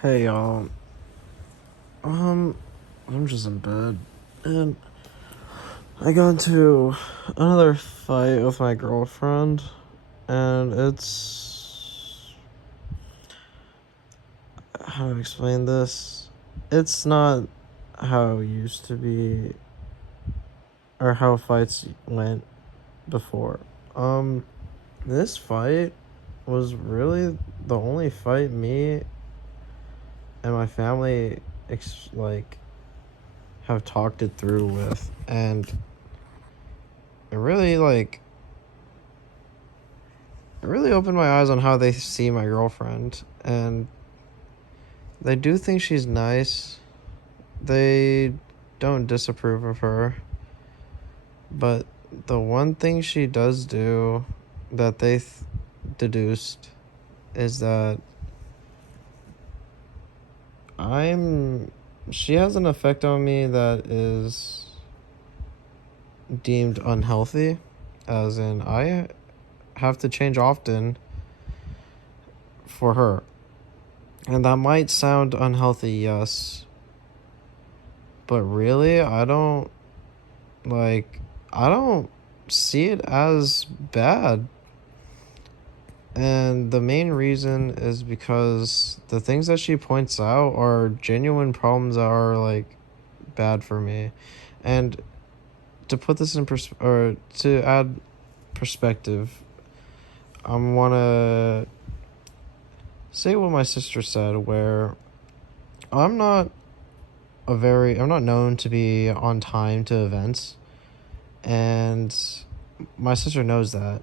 Hey y'all. Um, I'm just in bed, and I got into another fight with my girlfriend, and it's how to explain this. It's not how it used to be, or how fights went before. Um, this fight was really the only fight me and my family have talked it through with, and it really it really opened my eyes on how they see my girlfriend, and they do think she's nice. They don't disapprove of her, but the one thing she does do that deduced is that I'm she has an effect on me that is deemed unhealthy, as in I have to change often for her. And that might sound unhealthy, yes, but really, like, I don't see it as bad. And the main reason is because the things that she points out are genuine problems that are, like, bad for me. And to put this or to add perspective, I want to say what my sister said, where I'm not I'm not known to be on time to events, and my sister knows that.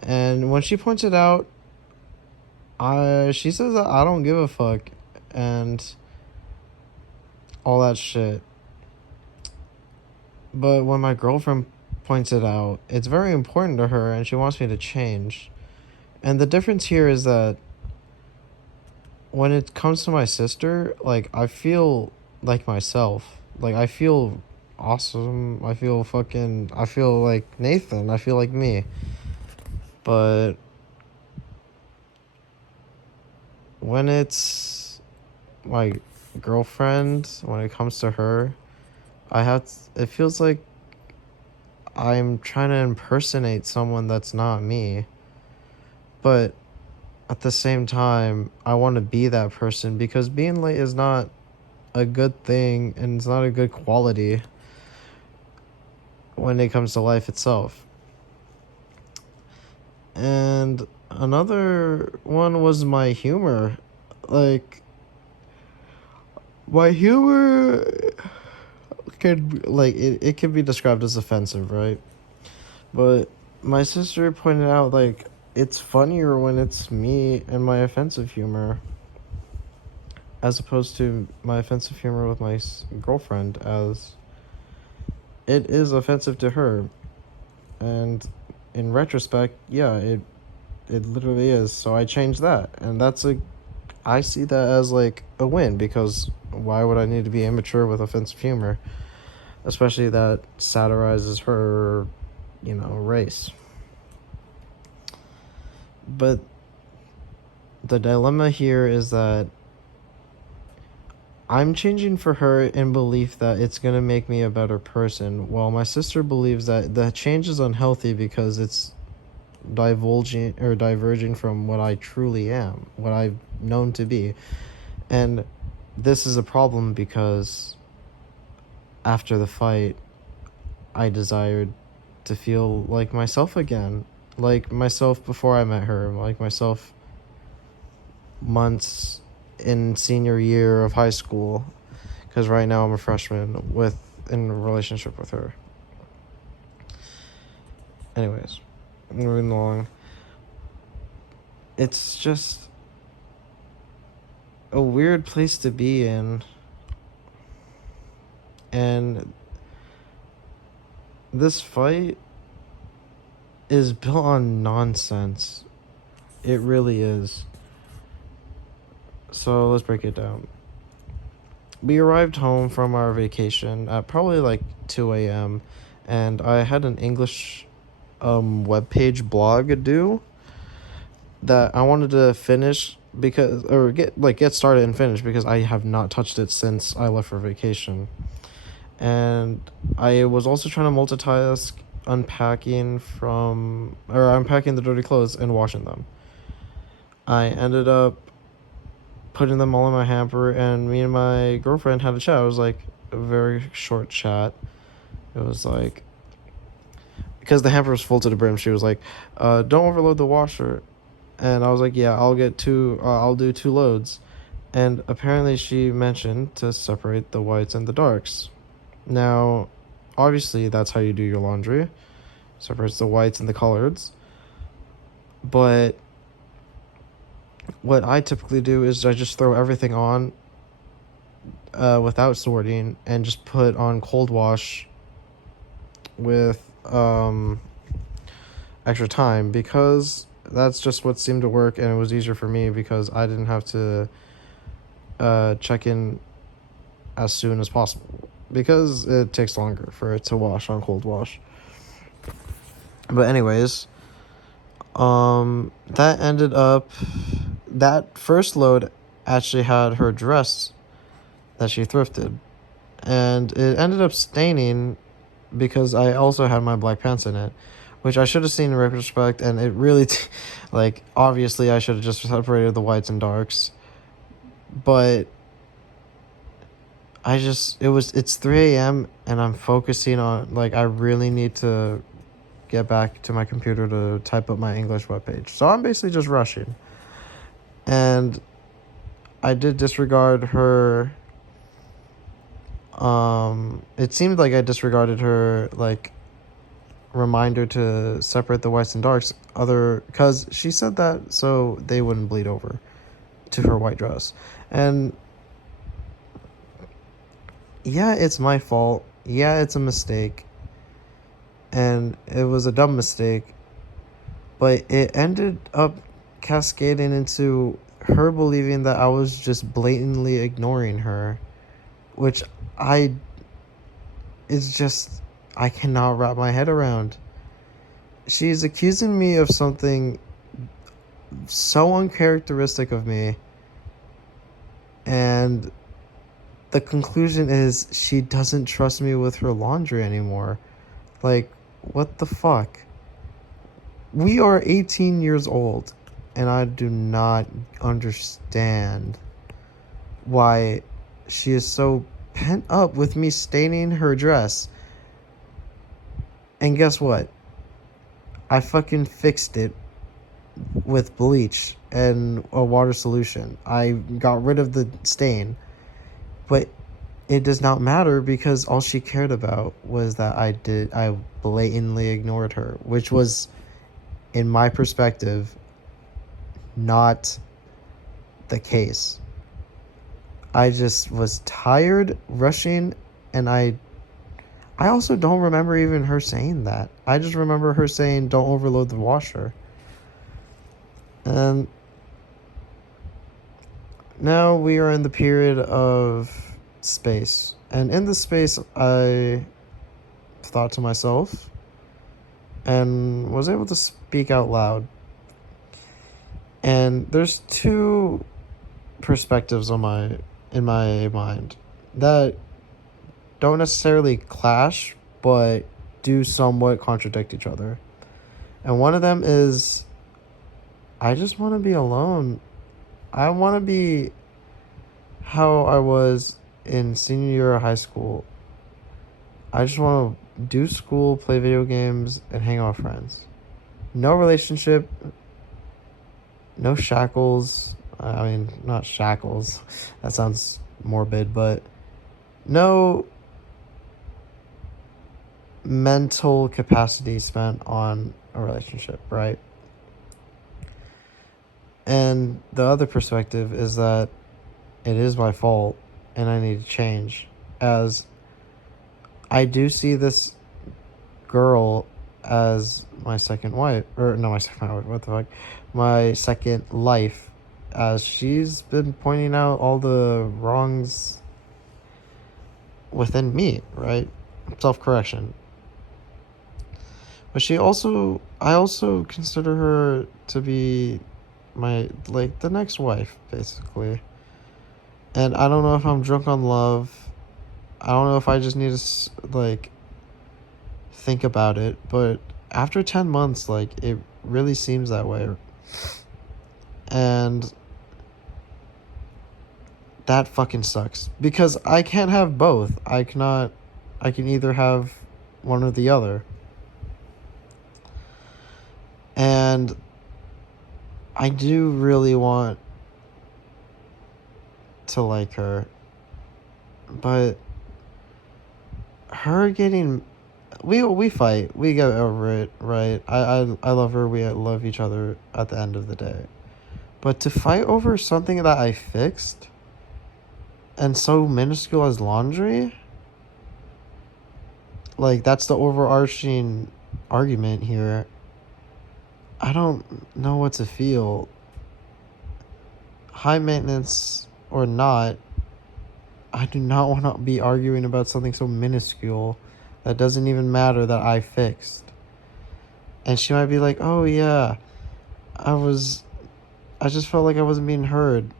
And when she points it out, she says that I don't give a fuck and all that shit. But when my girlfriend points it out, it's very important to her and she wants me to change. And the difference here is that when it comes to my sister, like, I feel like myself. Like, I feel awesome. I feel like Nathan. I feel like me. But when it's my girlfriend, when it comes to her, it feels like I'm trying to impersonate someone that's not me. But at the same time, I want to be that person because being late is not a good thing and it's not a good quality when it comes to life itself. And another one was my humor. Like, my humor it can be described as offensive, right? But my sister pointed out, like, it's funnier when it's me and my offensive humor as opposed to my offensive humor with my girlfriend, as it is offensive to her. And in retrospect, yeah, it literally is. So I changed that, and I see that as, like, a win, because why would I need to be immature with offensive humor, especially that satirizes her, race. But the dilemma here is that I'm changing for her in belief that it's going to make me a better person, while my sister believes that the change is unhealthy because it's diverging from what I truly am, what I've known to be. And this is a problem because after the fight, I desired to feel like myself again, like myself before I met her, like myself months in senior year of high school, because right now I'm a freshman in a relationship with her. Anyways, moving along. It's just a weird place to be in, and this fight is built on nonsense. It really is. So let's break it down. We arrived home from our vacation at probably like 2 a.m. and I had an English webpage blog due that I wanted to finish because or get started and finish because I have not touched it since I left for vacation. And I was also trying to multitask unpacking the dirty clothes and washing them. I ended up putting them all in my hamper, and me and my girlfriend had a chat. It was like a very short chat. It was like, because the hamper was full to the brim, she was like, don't overload the washer. And I was like, yeah, I'll do 2 loads. And apparently she mentioned to separate the whites and the darks. Now, obviously, that's how you do your laundry. Separates the whites and the coloreds. But what I typically do is I just throw everything on without sorting and just put on cold wash with extra time, because that's just what seemed to work, and it was easier for me because I didn't have to check in as soon as possible, because it takes longer for it to wash on cold wash. But anyways, that first load actually had her dress that she thrifted, and it ended up staining because I also had my black pants in it, which I should have seen in retrospect, and it really, like, obviously I should have just separated the whites and darks, but it's 3 a.m. and I'm focusing on, like, I really need to get back to my computer to type up my English webpage. So I'm basically just rushing. And I did disregard her. It seemed like I disregarded her, like, reminder to separate the whites and darks, because she said that so they wouldn't bleed over to her white dress. And yeah, it's my fault. Yeah, it's a mistake. And it was a dumb mistake. But it ended up cascading into her believing that I was just blatantly ignoring her, which I cannot wrap my head around. She's accusing me of something so uncharacteristic of me, and the conclusion is she doesn't trust me with her laundry anymore. Like, what the fuck? We are 18 years old, and I do not understand why she is so pent up with me staining her dress. And guess what? I fucking fixed it with bleach and a water solution. I got rid of the stain. But it does not matter, because all she cared about was that I blatantly ignored her, which was, in my perspective, not the case. I just was tired, rushing, and I also don't remember even her saying that. I just remember her saying, don't overload the washer. And now we are in the period of space. And in this space, I thought to myself and was able to speak out loud. And there's 2 perspectives in my mind that don't necessarily clash, but do somewhat contradict each other. And one of them is, I just want to be alone. I want to be how I was in senior year of high school. I just want to do school, play video games, and hang out with friends. No relationship, no shackles. I mean, not shackles. That sounds morbid, but no mental capacity spent on a relationship, right? And the other perspective is that it is my fault and I need to change, as I do see this girl as my second wife, or no, my second wife, what the fuck, my second life, as she's been pointing out all the wrongs within me, right? Self-correction. But I also consider her to be the next wife, basically. And I don't know if I'm drunk on love. I don't know if I just need to, like, think about it. But after 10 months, like, it really seems that way. And that fucking sucks. Because I can't have both. I can either have one or the other. And I do really want to like her. But her getting... We fight. We get over it, right? I love her. We love each other at the end of the day. But to fight over something that I fixed... and so minuscule as laundry? Like, that's the overarching argument here. I don't know what to feel. High maintenance or not, I do not want to be arguing about something so minuscule that doesn't even matter that I fixed. And she might be like, oh yeah, I just felt like I wasn't being heard.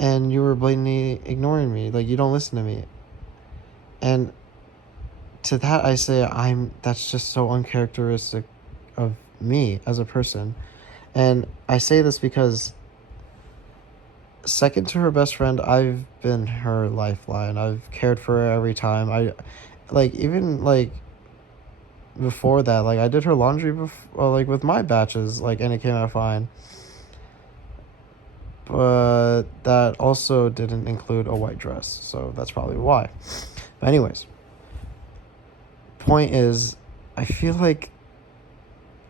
And you were blatantly ignoring me. Like, you don't listen to me. And to that I say, that's just so uncharacteristic of me as a person. And I say this because second to her best friend, I've been her lifeline. I've cared for her every time. Even before that, like, I did her laundry like with my batches, like, and it came out fine. But that also didn't include a white dress, so that's probably why. But anyways, point is, I feel like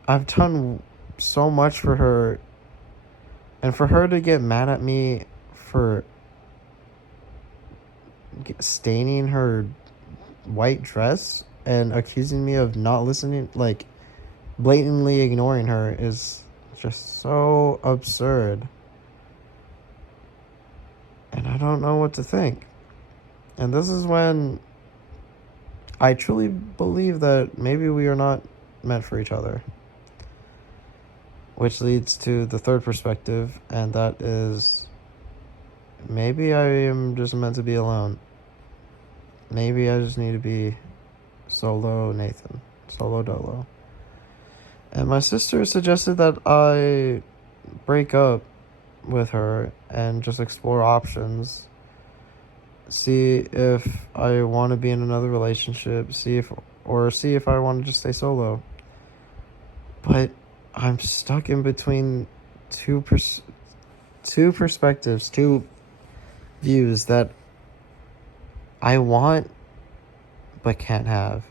I've done so much for her, and for her to get mad at me for staining her white dress and accusing me of not listening, like blatantly ignoring her, is just so absurd. And I don't know what to think. And this is when I truly believe that maybe we are not meant for each other. Which leads to the third perspective, and that is, maybe I am just meant to be alone. Maybe I just need to be solo Nathan. Solo dolo. And my sister suggested that I break up with her and just explore options. See if I want to be in another relationship. See if I want to just stay solo. But I'm stuck in between two perspectives, two views that I want but can't have.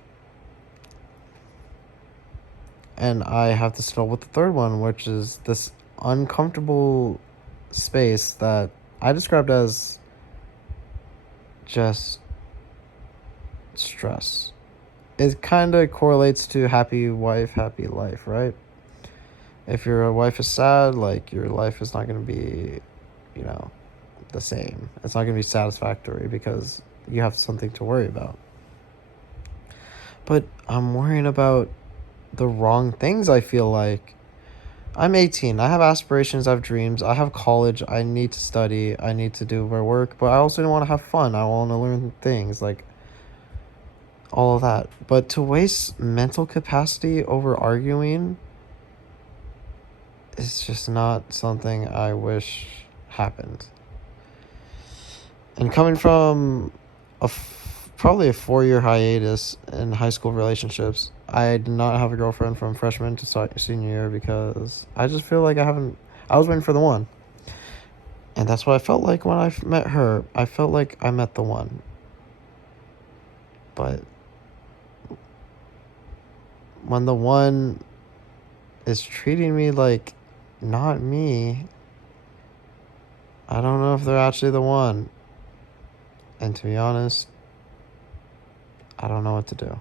And I have to start with the third one, which is this uncomfortable space that I described as just stress. It kind of correlates to happy wife, happy life, right? If your wife is sad, like, your life is not going to be, the same. It's not going to be satisfactory because you have something to worry about. But I'm worrying about the wrong things, I feel like. I'm 18. I have aspirations. I have dreams. I have college. I need to study. I need to do my work. But I also want to have fun. I want to learn things, like all of that. But to waste mental capacity over arguing is just not something I wish happened. And coming from probably a 4-year hiatus in high school relationships, I did not have a girlfriend from freshman to senior year because I just feel like I was waiting for the one. And that's what I felt like when I met her. I felt like I met the one. But when the one is treating me like not me, I don't know if they're actually the one. And to be honest, I don't know what to do.